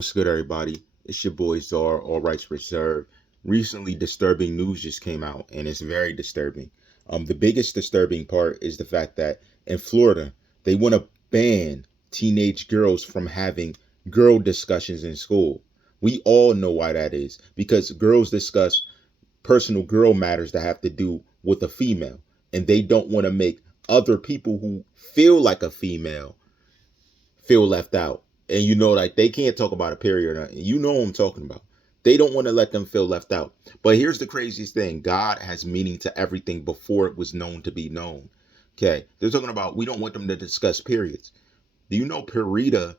What's good, everybody? It's your boy Czar, all rights reserved. Recently, disturbing news just came out, and it's very disturbing. The biggest disturbing part is the fact that in Florida, they want to ban teenage girls from having girl discussions in school. We all know why that is, because girls discuss personal girl matters that have to do with a female, and they don't want to make other people who feel like a female feel left out. And like they can't talk about a period or nothing. You know what I'm talking about. They don't want to let them feel left out. But here's the craziest thing. God has meaning to everything before it was known to be known. Okay. They're talking about we don't want them to discuss periods. Do you know perida,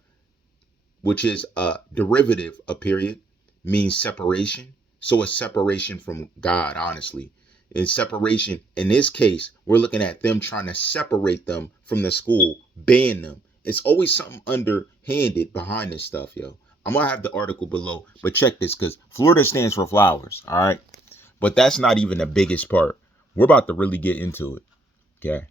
which is a derivative of period, means separation? So a separation from God, honestly. In separation, in this case, we're looking at them trying to separate them from the school, ban them. It's always something underhanded behind this stuff, yo. I'm gonna have the article below, but check this, because Florida stands for flowers, all right? But that's not even the biggest part. We're about to really get into it, okay?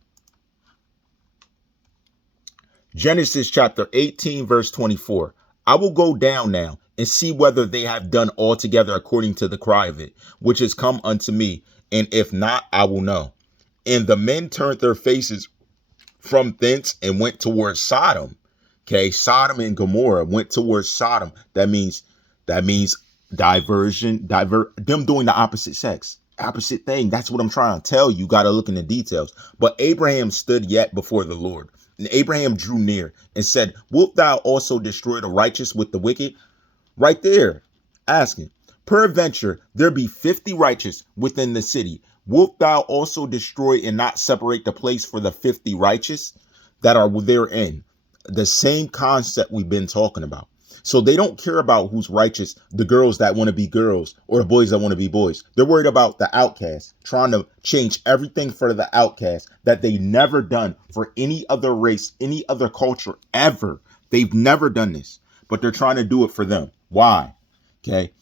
Genesis chapter 18, verse 24. I will go down now and see whether they have done altogether according to the cry of it, which has come unto me, and if not, I will know. And the men turned their faces from thence and went towards Sodom. Okay, Sodom and Gomorrah went towards Sodom. That means diversion, them doing the opposite sex. Opposite thing. That's what I'm trying to tell you. You got to look in the details. But Abraham stood yet before the Lord. And Abraham drew near and said, wilt thou also destroy the righteous with the wicked? Right there, asking, peradventure there be 50 righteous within the city. Wilt thou also destroy and not separate the place for the 50 righteous that are therein? The same concept we've been talking about. So they don't care about who's righteous, the girls that want to be girls or the boys that want to be boys. They're worried about the outcast, trying to change everything for the outcast that they never done for any other race, any other culture ever. They've never done this, but they're trying to do it for them. Why? Okay.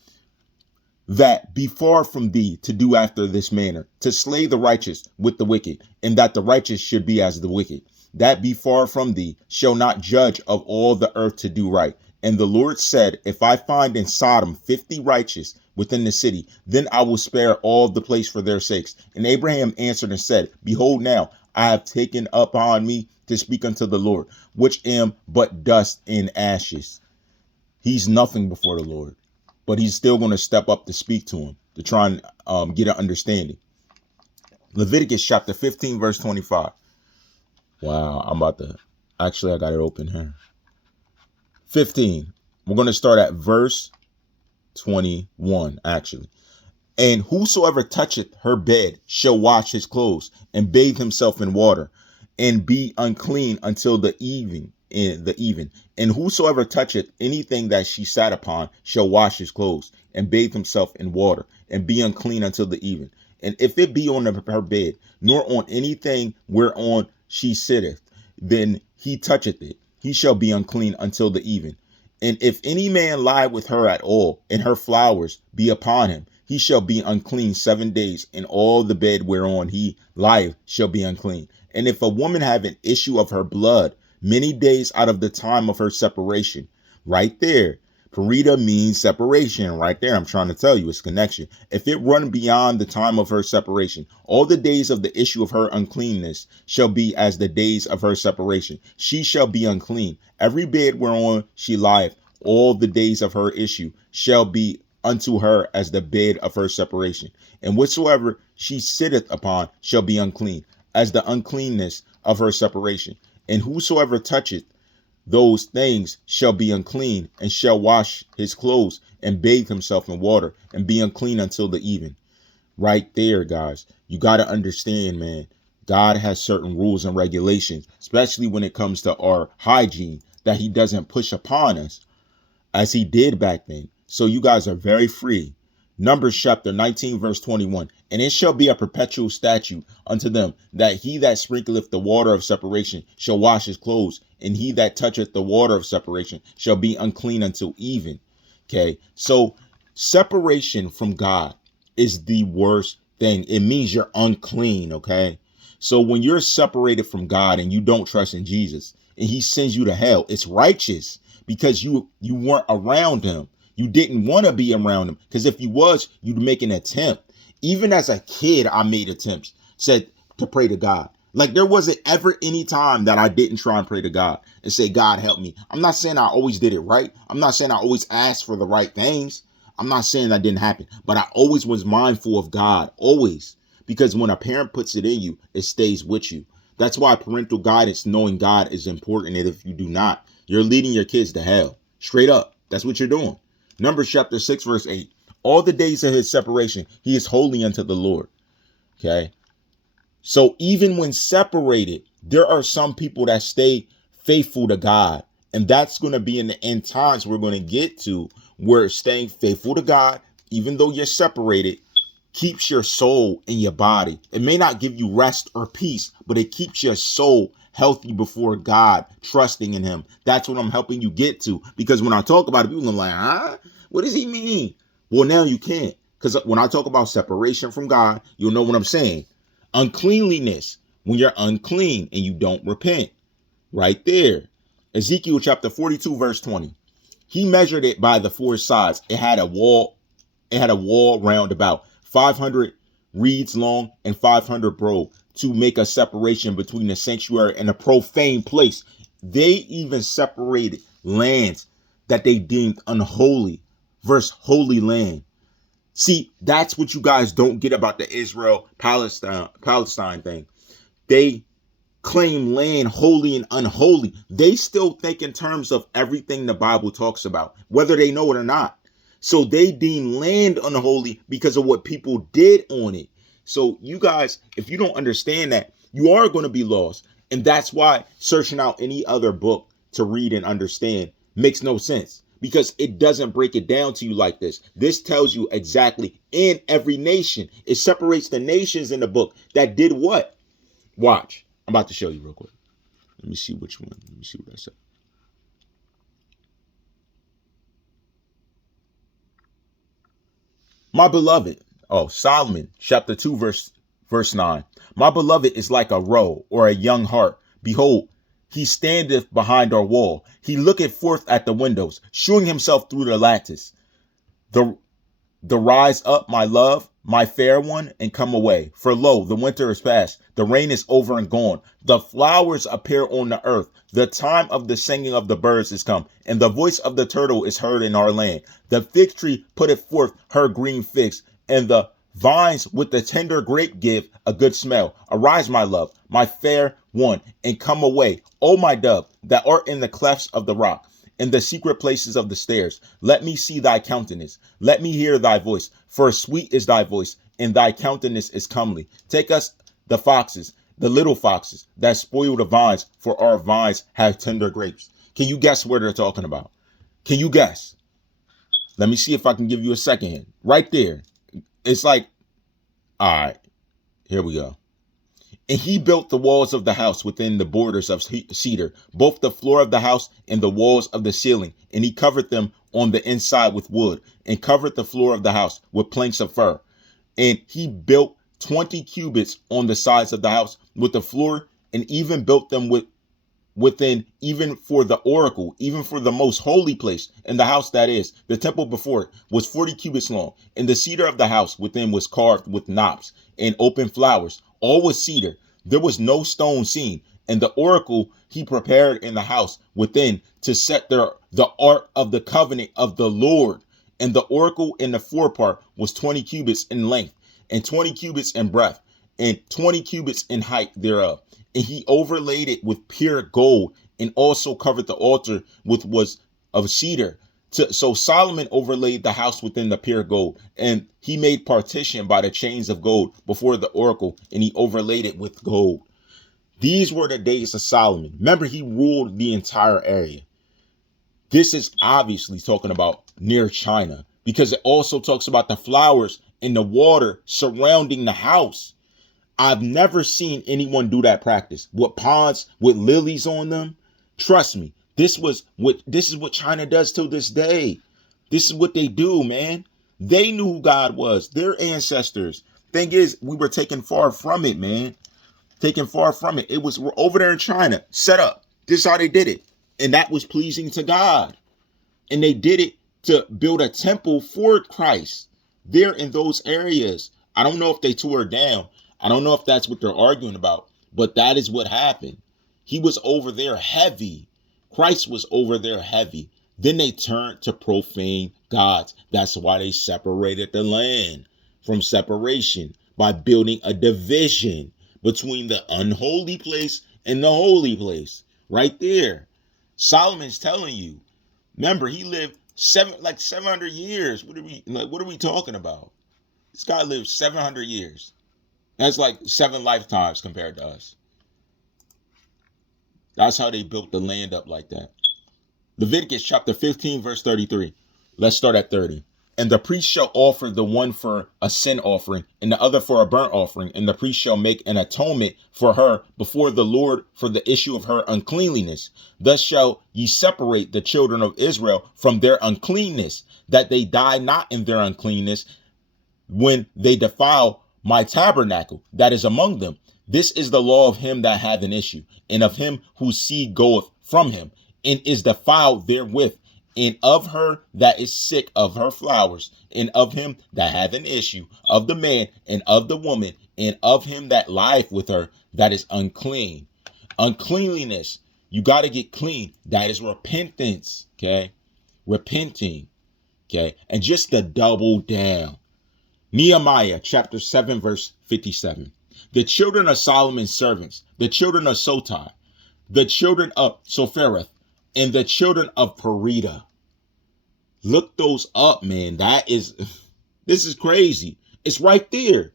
That be far from thee to do after this manner, to slay the righteous with the wicked, and that the righteous should be as the wicked. That be far from thee shall not judge of all the earth to do right. And the Lord said, if I find in Sodom 50 righteous within the city, then I will spare all the place for their sakes. And Abraham answered and said, behold, now I have taken upon me to speak unto the Lord, which am but dust and ashes. He's nothing before the Lord, but he's still going to step up to speak to him, to try and get an understanding. Leviticus chapter 15, verse 25. Wow, I got it open here. 15. We're going to start at verse 21, actually. And whosoever toucheth her bed shall wash his clothes and bathe himself in water and be unclean until the even. And whosoever toucheth anything that she sat upon shall wash his clothes and bathe himself in water and be unclean until the even. And if it be on her bed, nor on anything whereon she sitteth, then he toucheth it, he shall be unclean until the even. And if any man lie with her at all, and her flowers be upon him, he shall be unclean 7 days, and all the bed whereon he lieth shall be unclean. And if a woman have an issue of her blood many days out of the time of her separation, right there, perida means separation. Right there, I'm trying to tell you, it's connection. If it run beyond the time of her separation, all the days of the issue of her uncleanness shall be as the days of her separation. She shall be unclean. Every bed whereon she lieth, all the days of her issue shall be unto her as the bed of her separation. And whatsoever she sitteth upon shall be unclean, as the uncleanness of her separation. And whosoever toucheth those things shall be unclean, and shall wash his clothes and bathe himself in water and be unclean until the even. Right there, guys. You got to understand, man. God has certain rules and regulations, especially when it comes to our hygiene, that he doesn't push upon us as he did back then. So you guys are very free. Numbers chapter 19, verse 21. And it shall be a perpetual statute unto them, that he that sprinkleth the water of separation shall wash his clothes, and he that toucheth the water of separation shall be unclean until even. Okay, so separation from God is the worst thing. It means you're unclean. Okay, so when you're separated from God and you don't trust in Jesus and he sends you to hell, it's righteous, because you weren't around him. You didn't want to be around him, because if you was, you'd make an attempt. Even as a kid, I made attempts, said to pray to God. Like, there wasn't ever any time that I didn't try and pray to God and say, God, help me. I'm not saying I always did it right. I'm not saying I always asked for the right things. I'm not saying that didn't happen, but I always was mindful of God, always. Because when a parent puts it in you, it stays with you. That's why parental guidance, knowing God, is important. And if you do not, you're leading your kids to hell. Straight up. That's what you're doing. Numbers chapter 6, verse 8. All the days of his separation, he is holy unto the Lord. Okay. So even when separated, there are some people that stay faithful to God. And that's going to be in the end times we're going to get to, where staying faithful to God, even though you're separated, keeps your soul in your body. It may not give you rest or peace, but it keeps your soul healthy before God, trusting in him. That's what I'm helping you get to. Because when I talk about it, people are like, huh? What does he mean? Well, now you can't. Because when I talk about separation from God, you'll know what I'm saying. Uncleanliness, when you're unclean and you don't repent. Right there. Ezekiel chapter 42, verse 20. He measured it by the four sides. It had a wall round about 500 reeds long and 500 broad, to make a separation between the sanctuary and a profane place. They even separated lands that they deemed unholy versus holy land. See, that's what you guys don't get about the Israel-Palestine thing. They claim land holy and unholy. They still think in terms of everything the Bible talks about, whether they know it or not. So they deem land unholy because of what people did on it. So you guys, if you don't understand that, you are going to be lost. And that's why searching out any other book to read and understand makes no sense, because it doesn't break it down to you like this. This tells you exactly in every nation. It separates the nations in the book that did what? Watch. I'm about to show you real quick. Let me see which one. Let me see what I said. My beloved. Oh, Solomon, chapter 2, verse 9. My beloved is like a roe or a young hart. Behold, he standeth behind our wall. He looketh forth at the windows, shewing himself through the lattice. The rise up, my love, my fair one, and come away. For lo, the winter is past. The rain is over and gone. The flowers appear on the earth. The time of the singing of the birds is come, and the voice of the turtle is heard in our land. The fig tree putteth forth her green figs, and the vines with the tender grape give a good smell. Arise, my love, my fair one, and come away, O my dove, that art in the clefts of the rock, in the secret places of the stairs. Let me see thy countenance. Let me hear thy voice. For sweet is thy voice, and thy countenance is comely. Take us the foxes, the little foxes that spoil the vines, for our vines have tender grapes. Can you guess what they're talking about? Can you guess? Let me see if I can give you a second hint. Right there. It's like, all right, here we go. And he built the walls of the house within the borders of cedar, both the floor of the house and the walls of the ceiling. And he covered them on the inside with wood, and covered the floor of the house with planks of fir. And he built 20 cubits on the sides of the house with the floor, and even built them within, even for the oracle, even for the most holy place in the house, that is, the temple before it, was 40 cubits long. And the cedar of the house within was carved with knops and open flowers. All was cedar. There was no stone seen. And the oracle he prepared in the house within to set the ark of the covenant of the Lord. And the oracle in the forepart was 20 cubits in length, and 20 cubits in breadth, and 20 cubits in height thereof. And he overlaid it with pure gold, and also covered the altar with was of cedar. So Solomon overlaid the house within the pure gold, and he made partition by the chains of gold before the oracle, and he overlaid it with gold. These were the days of Solomon. Remember, he ruled the entire area. This is obviously talking about near China, because it also talks about the flowers and the water surrounding the house. I've never seen anyone do that practice with ponds with lilies on them. Trust me, this is what China does till this day. This is what they do, man. They knew who God was, their ancestors. Thing is, we were taken far from it, man. Taken far from it. We're over there in China, set up. This is how they did it. And that was pleasing to God. And they did it to build a temple for Christ there in those areas. I don't know if they tore it down. I don't know if that's what they're arguing about, but that is what happened. He was over there heavy. Christ was over there heavy. Then they turned to profane gods. That's why they separated the land from separation by building a division between the unholy place and the holy place. Right there. Solomon's telling you. Remember, he lived 700 years. What are we talking about? This guy lived 700 years. That's like 7 lifetimes compared to us. That's how they built the land up like that. Leviticus chapter 15, verse 33. Let's start at 30. And the priest shall offer the one for a sin offering, and the other for a burnt offering, and the priest shall make an atonement for her before the Lord for the issue of her uncleanliness. Thus shall ye separate the children of Israel from their uncleanness, that they die not in their uncleanness when they defile my tabernacle that is among them. This is the law of him that hath an issue, and of him whose seed goeth from him, and is defiled therewith, and of her that is sick of her flowers, and of him that hath an issue, of the man, and of the woman, and of him that lieth with her, that is unclean. Uncleanliness, you got to get clean. That is repentance, okay? Repenting, okay? And just to double down, Nehemiah chapter 7, verse 57. The children of Solomon's servants, the children of Sotai, the children of Sophereth, and the children of Perida. Look those up, man. This is crazy. It's right there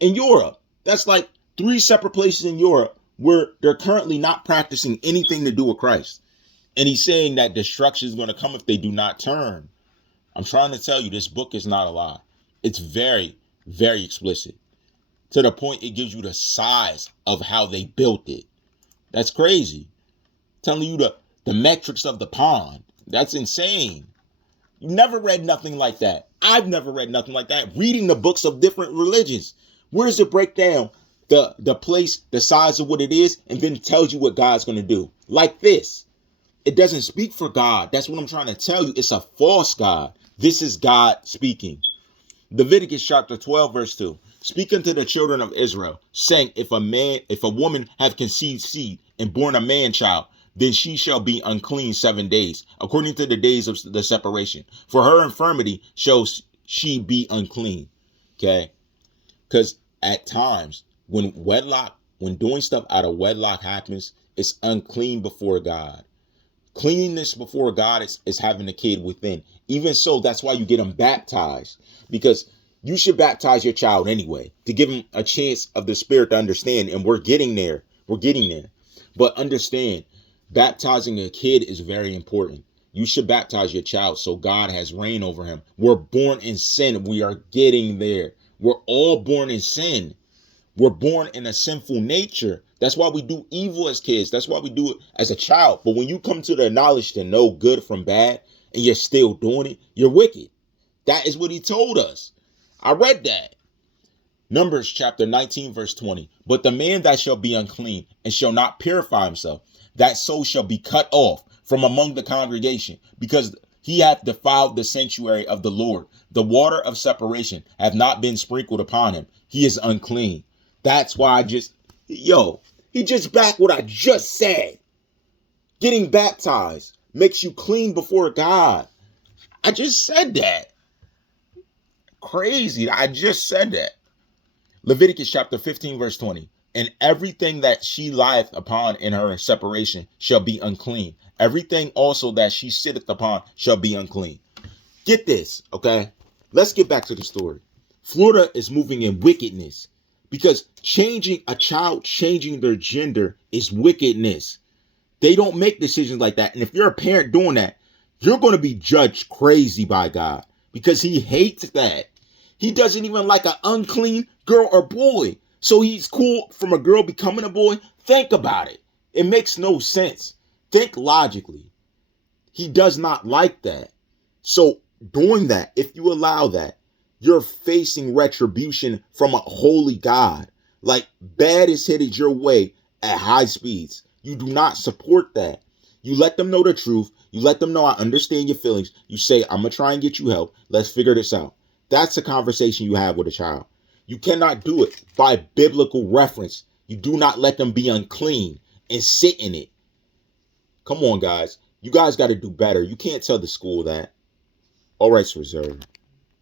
in Europe. That's like 3 separate places in Europe where they're currently not practicing anything to do with Christ. And he's saying that destruction is going to come if they do not turn. I'm trying to tell you, this book is not a lie. It's very, very explicit. To the point it gives you the size of how they built it. That's crazy. Telling you the metrics of the pond. That's insane. You never read nothing like that. I've never read nothing like that. Reading the books of different religions. Where does it break down the place, the size of what it is, and then tells you what God's going to do? Like this. It doesn't speak for God. That's what I'm trying to tell you. It's a false God. This is God speaking. Leviticus chapter 12, verse 2. Speak unto the children of Israel, saying, if a woman have conceived seed and born a man child, then she shall be unclean 7 days, according to the days of the separation. For her infirmity shall she be unclean. Okay? Because at times, when doing stuff out of wedlock happens, it's unclean before God. Cleanliness before God is having a kid within. Even so, that's why you get them baptized. Because you should baptize your child anyway, to give him a chance of the Spirit to understand. And we're getting there. We're getting there. But understand, baptizing a kid is very important. You should baptize your child so God has reign over him. We're born in sin. We are getting there. We're all born in sin. We're born in a sinful nature. That's why we do evil as kids. That's why we do it as a child. But when you come to the knowledge to know good from bad and you're still doing it, you're wicked. That is what he told us. I read that. Numbers chapter 19, verse 20. But the man that shall be unclean and shall not purify himself, that soul shall be cut off from among the congregation, because he hath defiled the sanctuary of the Lord. The water of separation hath not been sprinkled upon him. He is unclean. That's why he just backed what I just said. Getting baptized makes you clean before God. I just said that. Crazy. I just said that. Leviticus chapter 15, verse 20. And everything that she lieth upon in her separation shall be unclean. Everything also that she sitteth upon shall be unclean. Get this, okay? Let's get back to the story. Florida is moving in wickedness because changing a child, changing their gender is wickedness. They don't make decisions like that. And if you're a parent doing that, you're going to be judged crazy by God because he hates that. He doesn't even like an unclean girl or boy. So he's cool from a girl becoming a boy. Think about it. It makes no sense. Think logically. He does not like that. So doing that, if you allow that, you're facing retribution from a holy God. Like bad is headed your way at high speeds. You do not support that. You let them know the truth. You let them know I understand your feelings. You say, I'm going to try and get you help. Let's figure this out. That's a conversation you have with a child. You cannot do it by biblical reference. You do not let them be unclean and sit in it. Come on, guys. You guys got to do better. You can't tell the school that. All rights reserved.